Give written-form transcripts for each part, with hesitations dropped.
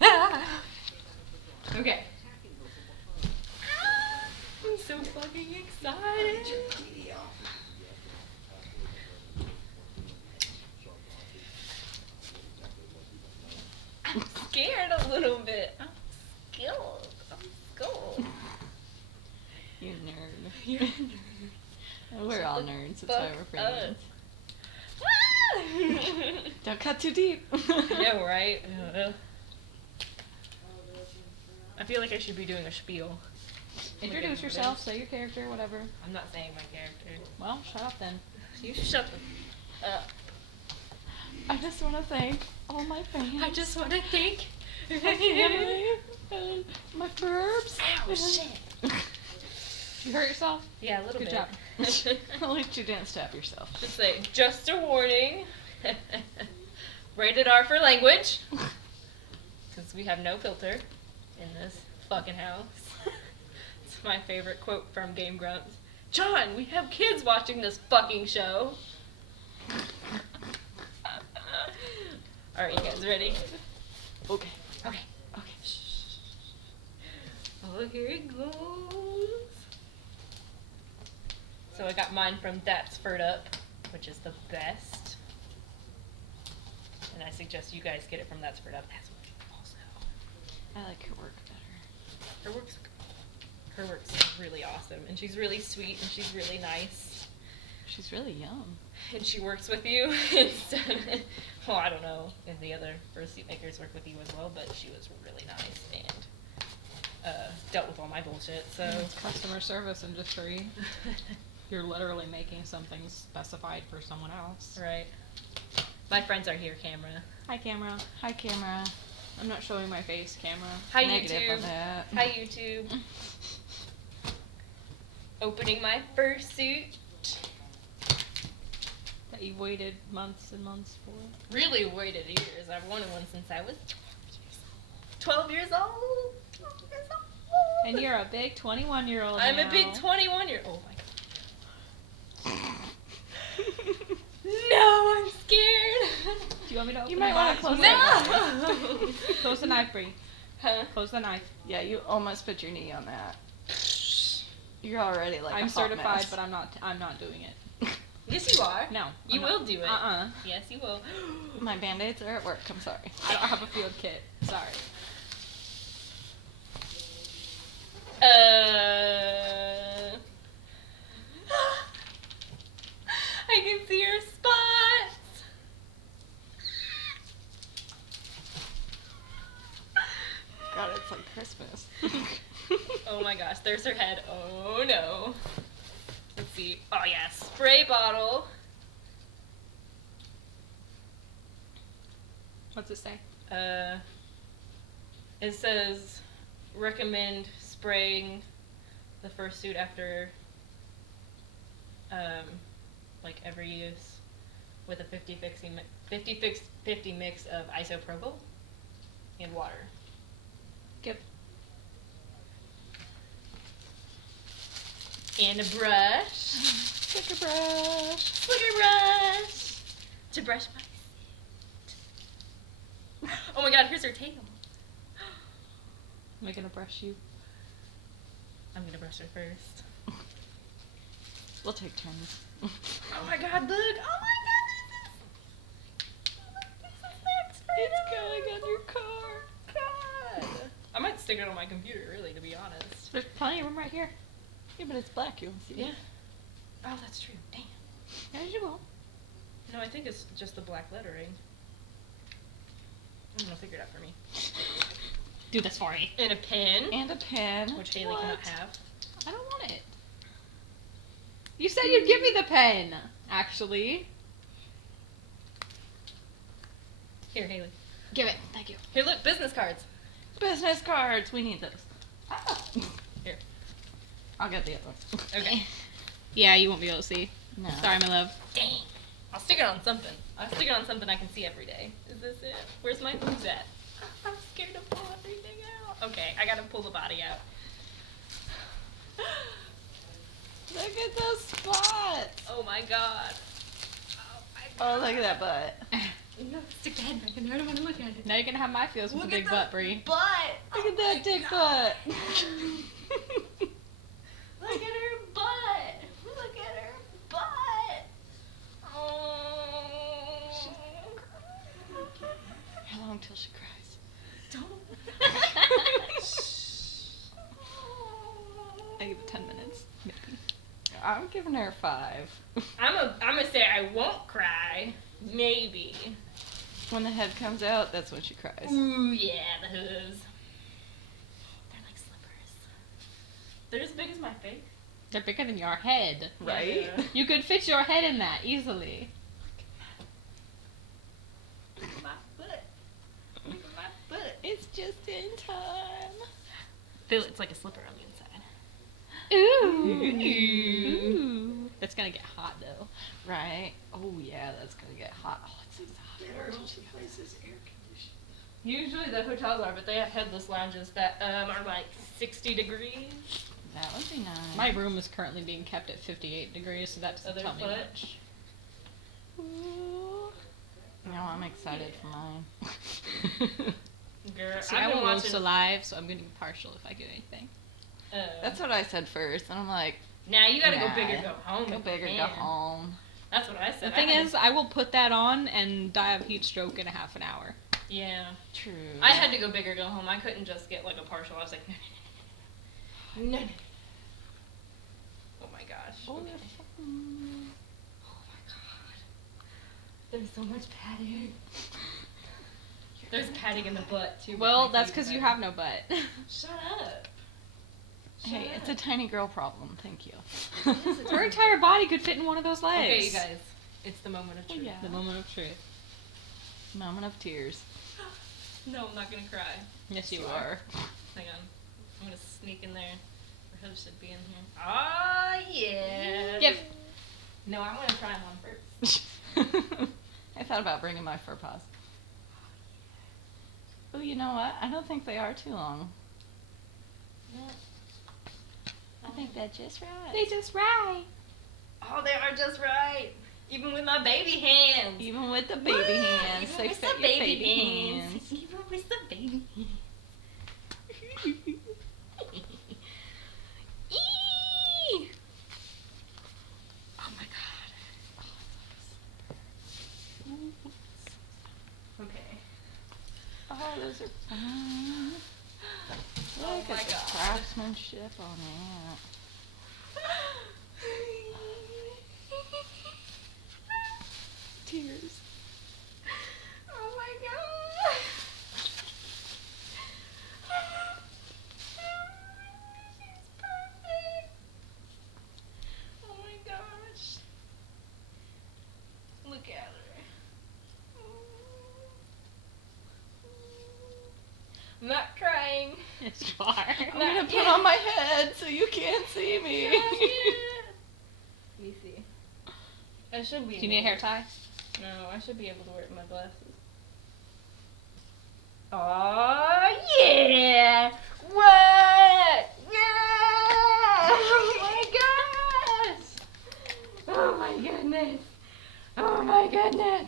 Okay. I'm so fucking excited. I'm scared a little bit. I'm scared. You nerd. We're all nerds. That's why we're friends. Don't cut too deep. Yeah, right? I feel like I should be doing a spiel. Introduce yourself, say your character, whatever. I'm not saying my character. Well, shut up then. You shut the up. I just want to thank all my fans. I just want to thank my family and my burbs. Ow, shit. You hurt yourself? Yeah, a little bit. Good job. At least you didn't stab yourself. Just say, just a warning. Rated R for language. Because we have no filter in this fucking house. It's my favorite quote from Game Grumps. John, we have kids watching this fucking show. Alright, you guys ready? Okay. Okay. Okay. Shh. Oh, here it goes. So I got mine from That's Furred Up, which is the best. And I suggest you guys get it from That's Furred Up as well also. I like her work better. Her work's really awesome, and she's really sweet, and she's really nice. She's really young. And she works with you instead of, well, I don't know if the other fursuit makers work with you as well, but she was really nice and dealt with all my bullshit, so. It's customer service industry. You're literally making something specified for someone else. Right. My friends are here, camera. Hi, camera. Hi, camera. I'm not showing my face, camera. Hi, Negative YouTube. on that. Hi, YouTube. Opening my fursuit. That you waited months and months for. Really waited years. I've wanted one since I was 12 years old. 12 years old. And you're a big 21-year-old I'm now. a big 21-year-old. Oh my god. No, I'm scared. Do you want me to open You it? might want to close close the No. knife. Close the knife, Bree. Huh? Close the knife. Yeah, you almost put your knee on that. You're already like I'm a hot certified, mess. but I'm not doing it. Yes, you are. No. You will do it. Yes, you will. My band-aids are at work. I'm sorry. I don't have a field kit. Sorry. I can see your spots. God, it's like Christmas. Oh my gosh, there's her head. Oh no. Let's see. Oh yeah, spray bottle. What's it say? It says recommend spraying the fursuit after like every use with a 50-50 mix of isopropyl and water. Yep. And a brush. Slicker brush. Slicker brush. To brush my seat. Oh my god, here's her tail. Am I gonna brush you? I'm gonna brush her first. We'll take turns. Oh my god, look! Oh my god, this is It's going on your car. God! I might stick it on my computer, really, to be honest. There's plenty of room right here. Yeah, but it's black. You won't see Yeah. it. Oh, that's true. Damn. As you will. No, I think it's just the black lettering. I'm gonna figure it out for me. Do this for me. And a pen. And a pen. Which Haley cannot have. I don't want it. You said you'd give me the pen, actually. Here, Haley. Give it. Thank you. Here, look, business cards. Business cards. We need those. Ah. Here. I'll get the other one. Okay. Yeah, you won't be able to see. No. Sorry, my love. Dang. I'll stick it on something. I'll stick it on something I can see every day. Is this it? Where's my boobs at? I'm scared to pull everything out. Okay, I gotta pull the body out. Look at those spots. Oh my god. Oh my Oh, god. look at that butt. No, stick the head back in there. I don't want to look at it. Now you're gonna have my feels with Look the at big the butt, Bree. Butt. Look at that dick God. butt. Look at her butt. Look at her butt. Oh. How long till she cries? Don't. I give it 10 minutes, maybe. I'm giving her 5. I'm gonna say I won't cry. Maybe. When the head comes out, that's when she cries. Ooh yeah, the hooves. They're like slippers. They're as big as my face. They're bigger than your head. Right? Yeah. You could fit your head in that easily. Look at my foot. Look at my foot. It's just in time. It's like a slipper on the inside. Ooh. Ooh. That's gonna get hot though. Right? Oh yeah, that's gonna get hot. Oh, it's so hot. Usually the hotels are, but they have headless lounges that are like 60 degrees. That would be nice. My room is currently being kept at 58 degrees, so that doesn't Other tell me foot. much. Ooh. No, I'm excited for mine. Girl, See, I've I been want watching. roast alive, so I'm gonna be partial if I do anything. That's what I said first, and I'm like, Now you gotta nah. go big or go home. Go if big or you go can. home. That's what I said. The thing is, I will put that on and die of heat stroke in a half an hour. Yeah. True. I had to go big or go home. I couldn't just get like a partial. I was like, no, no, no, no, no. Oh my gosh. Oh, Okay. they're Oh my god. There's so much padding. There's padding in the butt too. which Well, makes that's it because you better. have no butt. Shut up. Hey, Shut it's a up. tiny girl problem. Thank you. Her entire body could fit in one of those legs. Okay, you guys. It's the moment of truth. Yeah. The moment of truth. Moment of tears. No, I'm not gonna cry. Yes, you You are. Hang on. I'm gonna sneak in there. Her hooves should be in here. Ah, yeah. Give. No, I want to try them on first. I thought about bringing my fur paws. Oh, you know what? I don't think they are too long. I think they're just right. They just right. Oh, they are just right. Even with my baby hands. Even with the baby Woo! hands, Even they with fit the your baby baby hands. hands. Even with the baby hands. Eee! Oh my god. Okay. Oh, those are fun. Oh Look my at the God. craftsmanship on that. Tears. Oh my god. She's perfect. Oh my gosh. Look at her. I'm not crying. Yes, you are. I'm gonna put on my head so you can't see me. Let me see. I should be. Do you need a hair tie? No, I should be able to wear it with my glasses. Oh yeah! What? Yeah! Oh my gosh! Oh my goodness! Oh my goodness!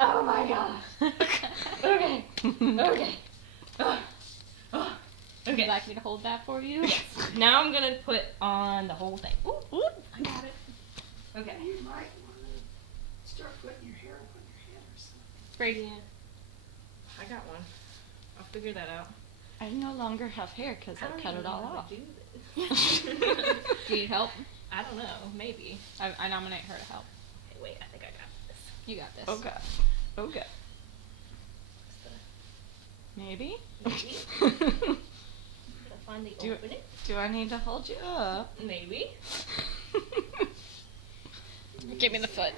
Oh my gosh! Okay. Okay. Oh. Oh. Would Okay. you like me to hold that for you? Yes. Now I'm gonna put on the whole thing. Ooh, ooh, I got it. Okay. You might want to start putting your hair up on your head or something. Brady. I got one. I'll figure that out. I no longer have hair because I don't cut even it all know how off. to do this. Do you need help? I don't know. Maybe. I nominate her to help. Hey, wait, I think I got this. You got this. Okay. Okay. Maybe? Maybe. Gotta find the Do- opening. Do I need to hold you up? Maybe. Give me the foot.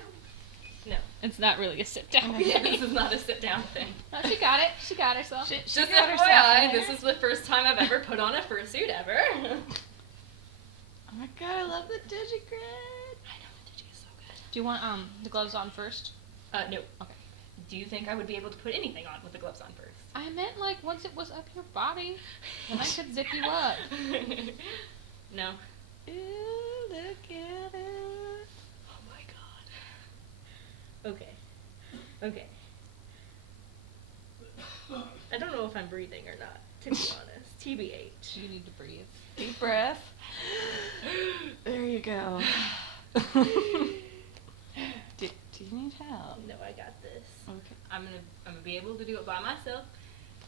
No. It's not really a sit down. Yeah, this is not a sit down thing. No, she got it. She got herself. She Just got herself FYI, in this there. is the first time I've ever put on a fursuit ever. Oh my god, I love the digigrid. I know, the digi is so good. Do you want the gloves on first? No. Okay. Do you think I would be able to put anything on with the gloves on first? I meant like once it was up your body, and I could zip you up. No. Ooh, look at it. Oh my god. Okay. Okay. I don't know if I'm breathing or not, to be honest. TBH. You need to breathe. Deep breath. There you go. Do you need help? No, I got this. Okay. I'm gonna be able to do it by myself.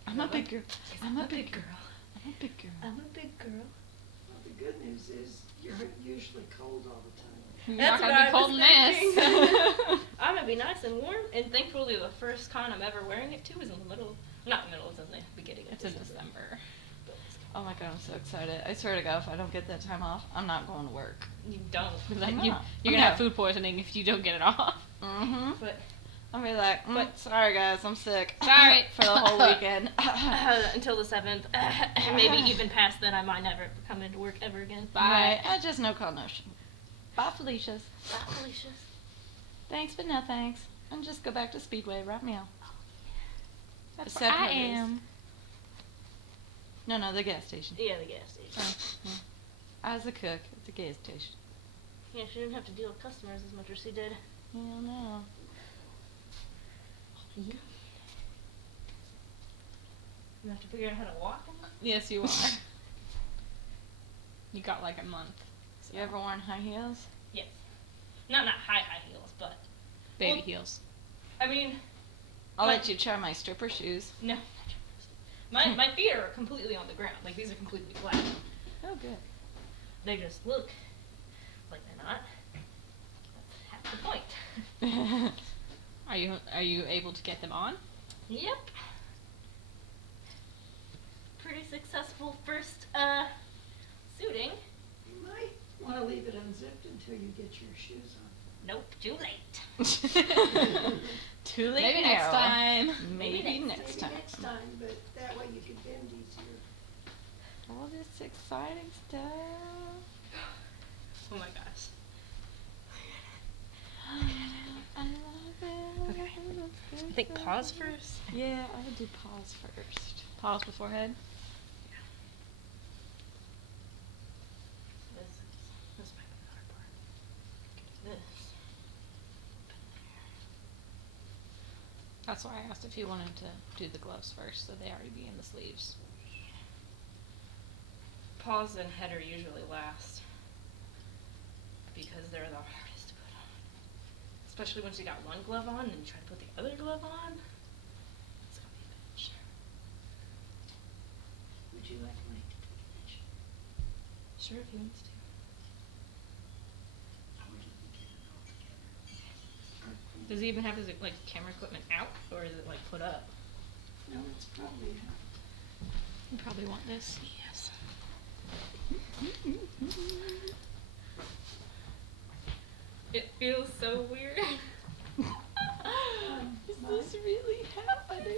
I'm a big girl. Yes, I'm a big girl. I'm a big girl. I'm a big girl. Well, the good news is you're usually cold all the time. You're That's not what gonna I be cold was in this. thinking. I'm gonna be nice and warm, and thankfully the first con I'm ever wearing it to is in the middle, not in the middle, it's in the beginning of It's in December. December. But Oh my god, I'm so excited. I swear to God, if I don't get that time off, I'm not going to work. you don't. Like I'm you, not. you're I'm gonna have not. food poisoning if you don't get it off. Mm-hmm. But I'll be like, But- sorry guys, I'm sick. Sorry. For the whole weekend. until the 7th, maybe even past then, I might never come into work ever again. Bye. Just no call, no show. Bye, Felicia's. Bye, Felicia's. Thanks, but no thanks. And just go back to Speedway right now. That's Except where I for this. am. No, the gas station. Yeah, the gas station. I was a cook at the gas station. Yeah, she didn't have to deal with customers as much as she did. Yeah, no. You have to figure out how to walk in them? Yes, you are. You got like a month. So. You ever worn high heels? Yes. Not high heels, but Baby Well- heels. I mean, I'll What? let you try my stripper shoes. no. My feet are completely on the ground. Like, these are completely flat. Oh, good. They just look like they're not. That's half the point. Are you able to get them on? Yep. Pretty successful first, suiting. You might want to leave it unzipped until you get your shoes on. Nope, too late. Too late Maybe now. next time. Maybe Maybe next time. Maybe next time, but that way you can bend easier. All this exciting stuff. Oh my gosh. I love it. Okay. I think pause first. Yeah, I would do pause first. Pause before head. This might be the hard part. This. That's why I asked if you wanted to do the gloves first, so they already be in the sleeves. Paws and head are usually last because they're the hardest to put on. Especially once you got one glove on and you try to put the other glove on. It's gonna be a bitch. Would you like Mike to take a picture? Sure, if he wants to. Or do we get it all together? Does he even have his like camera equipment out, or is it like put up? No, it's probably You probably want this. Yes. It feels so weird. Is this really happening?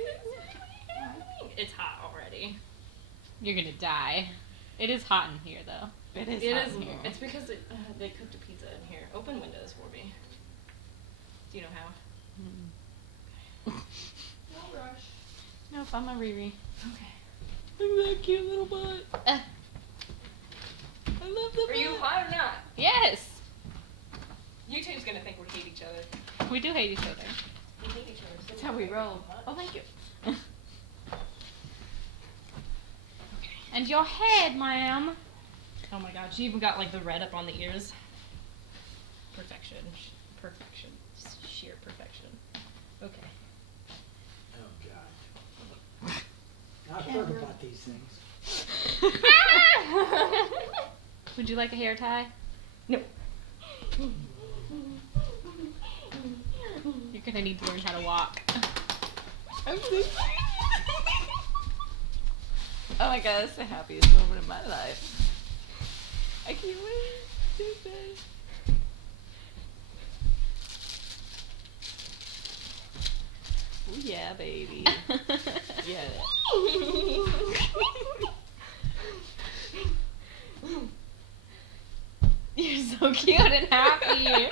It's hot already. You're gonna die. It is hot in here, though. It is It hot is. in here. It's because they cooked a pizza in here. Open windows for me. Do you know how? Mm. no rush. Nope, I'm a Riri. Okay. Look at that cute little butt. I love the Are you hot or not? Yes! YouTube's gonna think we hate each other. We do hate each other. We hate each other. So That's how we roll. Oh, thank you. And your head, ma'am. Oh my god, she even got like the red up on the ears. Perfection. Perfection. Sheer perfection. Okay. Oh, God. I've heard about these things. Would you like a hair tie? No. You're gonna need to learn how to walk. I'm so excited. Oh my god, it's the happiest moment of my life. I can't wait. So bad. Oh yeah, baby. Yeah. You're so cute and happy.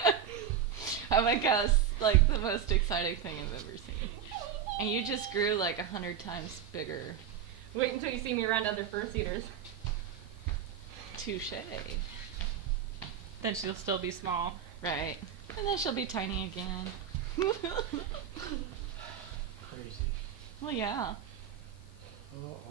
Oh my god, it's like the most exciting thing I've ever seen. And you just grew like 100 times bigger. Wait until you see me around other fursuiters. Touche. Then she'll still be small. Right. And then she'll be tiny again. Crazy. Well, yeah. Uh-oh.